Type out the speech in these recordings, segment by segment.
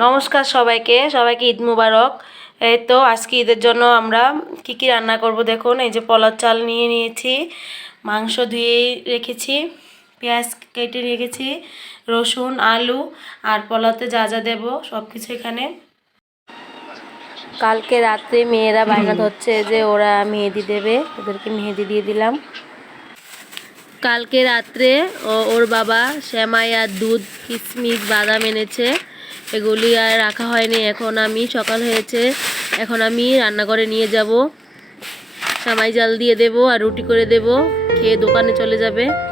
নমস্কার সবাইকে সবাইকে ঈদ মুবারক। এই তো, আজকে ঈদের জন্য আমরা কি কি রান্না করব দেখুন, এই যে পলার চাল নিয়ে নিয়েছি, মাংস ধুয়ে রেখেছি, পেঁয়াজ কেটে রেখেছি, রসুন, আলু, আর পলাতে যা যা দেবো সব কিছু এখানে। কালকে রাত্রে মেয়েরা বায়না ধরছে যে ওরা মেহেদি দেবে, ওদেরকে মেহেদি দিয়ে দিলাম। কালকে রাত্রে ওর বাবা শ্যামাই আর দুধ কিশমিশ বাদাম এনেছে। এগুলি আর রাখা হয়নি। এখন আমি সকাল হয়েছে। এখন আমি রান্নাঘরে নিয়ে যাব। সামাই জাল দিয়ে দেব আর রুটি করে দেব। খেয়ে দোকানে চলে যাবে।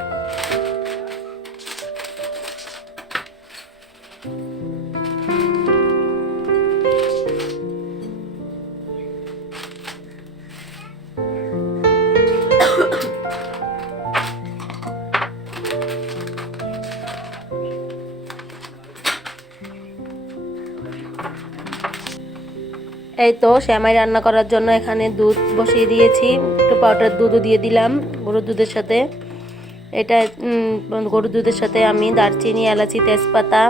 এই তো শ্যামাই রান্না করার জন্য এখানে দুধ বসিয়ে দিয়েছি। একটু পাউডার দুধও দিয়ে দিলাম গরুর দুধের সাথে। এটা গরুর দুধের সাথে আমি দারচিনি, এলাচি, তেজপাতা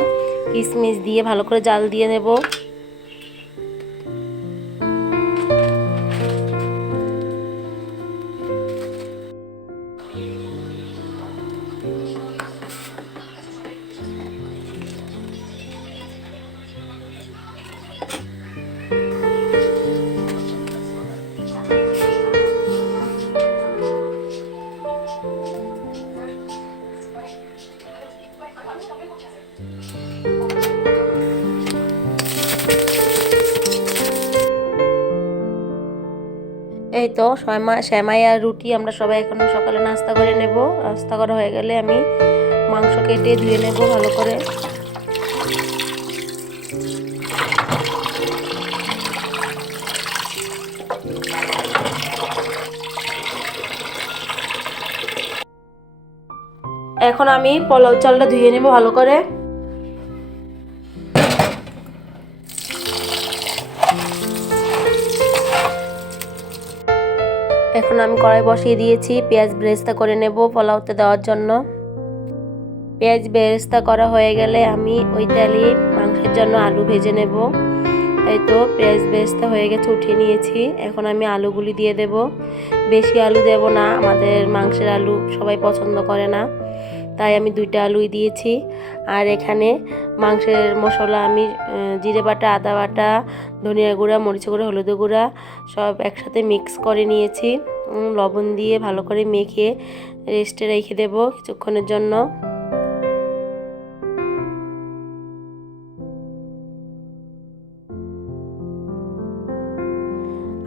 কিশমিশ দিয়ে ভালো করে জাল দিয়ে নেব। এই তো শ্যামা, শ্যামাই আর রুটি আমরা সবাই এখন সকালে নাস্তা করে নেব। নাস্তা করা হয়ে গেলে আমি মাংস কেটে ধুয়ে নেব ভালো করে। এখন আমি পোলাও চালটা ধুয়ে নেব ভালো করে। কড়াই বসিয়ে দিয়েছি। পেঁয়াজ বেরেস্তা করে নেব পোলাওতে দেওয়ার জন্য। পেঁয়াজ বেরেস্তা করা হয়ে গেলে আমি ওই তেলে মাংসের জন্য আলু ভেজে নেব। এই তো পেঁয়াজ বেরেস্তা হয়ে গেছে, উঠিয়ে নিয়েছি। এখন আমি আলুগুলি দিয়ে দেব। বেশি আলু দেব না, আমাদের মাংসের আলু সবাই পছন্দ করে না, তাই আমি দুইটা আলুই দিয়েছি। আর এখানে মাংসের মশলা আমি জিরে বাটা, আদা বাটা, ধনিয়া গুঁড়া মরিচ গুঁড়া হলুদ গুঁড়া সব একসাথে মিক্স করে নিয়েছি। লবণ দিয়ে ভালো করে মেখে রেস্টে রেখে দেব কিছুক্ষণের জন্য।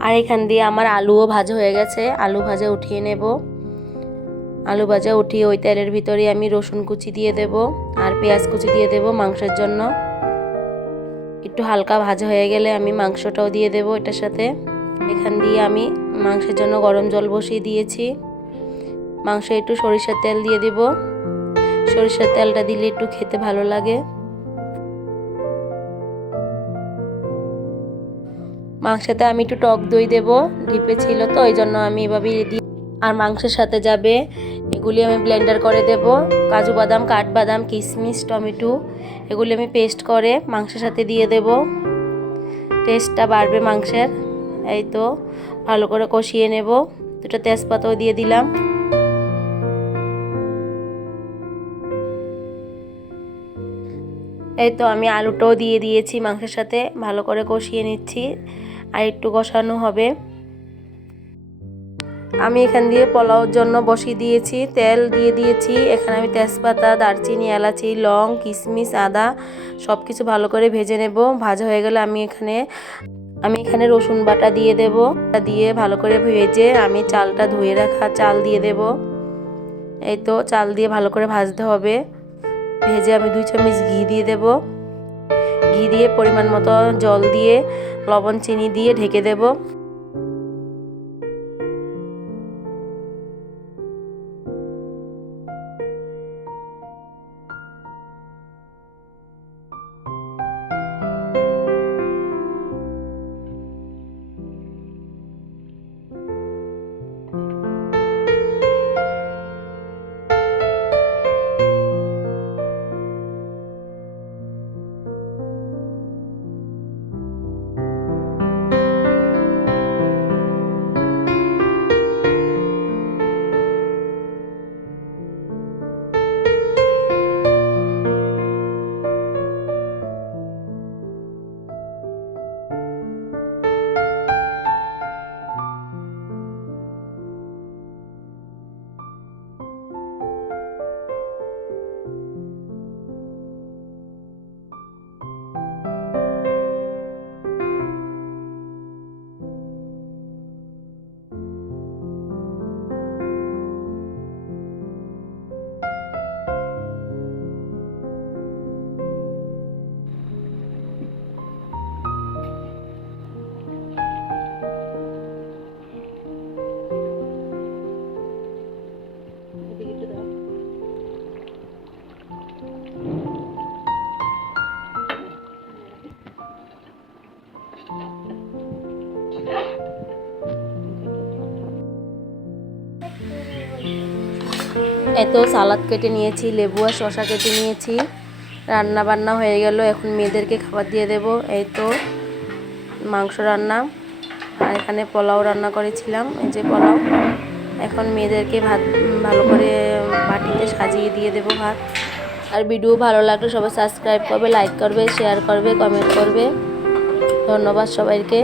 আর এখান দিয়ে আমার আলুও ভাজা হয়ে গেছে, আলু ভাজা উঠিয়ে নেব। আলু ভাজা উঠিয়ে ওই তেলের ভিতরে আমি রসুন কুচি দিয়ে দেব আর পেঁয়াজ কুচি দিয়ে দেব মাংসের জন্য। একটু হালকা ভাজা হয়ে গেলে আমি মাংসটাও দিয়ে দেব এটার সাথে। এখান দিয়ে আমি মাংসের জন্য গরম জল বসিয়ে দিয়েছি। মাংসে একটু সরিষার তেল দিয়ে দেব। সরিষার তেলটা দিলে একটু খেতে ভালো লাগে। মাংসতে আমি একটু টক দই দেব। ডিপে ছিল তো ওই জন্য আমি এভাবে দিই আর মাংসের সাথে যাবে, এগুলি আমি ব্লেন্ডার করে দেব। কাজু বাদাম, কাঠবাদাম কিশমিশ টমেটো, এগুলি আমি পেস্ট করে মাংসের সাথে দিয়ে দেব। টেস্টটা বাড়বে মাংসের, এই তো। ভালো করে কষিয়ে নেব। দুটো তেজপাতাও দিয়ে দিলাম। এই তো আমি আলুটাও দিয়ে দিয়েছি মাংসের সাথে, ভালো করে কষিয়ে নিচ্ছি, আর একটু কষানো হবে। আমি এখান দিয়ে পোলাওর জন্য বসিয়ে দিয়েছি, তেল দিয়ে দিয়েছি, এখানে আমি তেজপাতা, দারচিনি, এলাচি, লং কিশমিশ আদা সব কিছু ভালো করে ভেজে নেব। ভাজা হয়ে গেলে আমি এখানে আমি এখানে রসুন বাটা দিয়ে দেব। দিয়ে ভালো করে ভেজে আমি চালটা ধুয়ে রাখা চাল দিয়ে দেব। এই তো চাল দিয়ে ভালো করে ভাজতে হবে। ভেজে আমি দুই চামচ ঘি দিয়ে দেব। ঘি দিয়ে পরিমাণ মতো জল দিয়ে লবণ, চিনি দিয়ে ঢেকে দেব। এই তো সালাদ কেটে নিয়েছি, লেবু আর শশা কেটে নিয়েছি। রান্না বান্না হয়ে গেল, এখন মেয়েদেরকে খাবার দিয়ে দেব। এই তো মাংস রান্না, আর এখানে পোলাও রান্না করেছিলাম, এই যে পোলাও। এখন মেয়েদেরকে ভাত ভালো করে বাটিতে সাজিয়ে দিয়ে দেবো ভাত। আর ভিডিও ভালো লাগলে সবাই সাবস্ক্রাইব করবে, লাইক করবে, শেয়ার করবে, কমেন্ট করবে। ধন্যবাদ সবাইকে।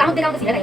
Kamu tinggal ke sini,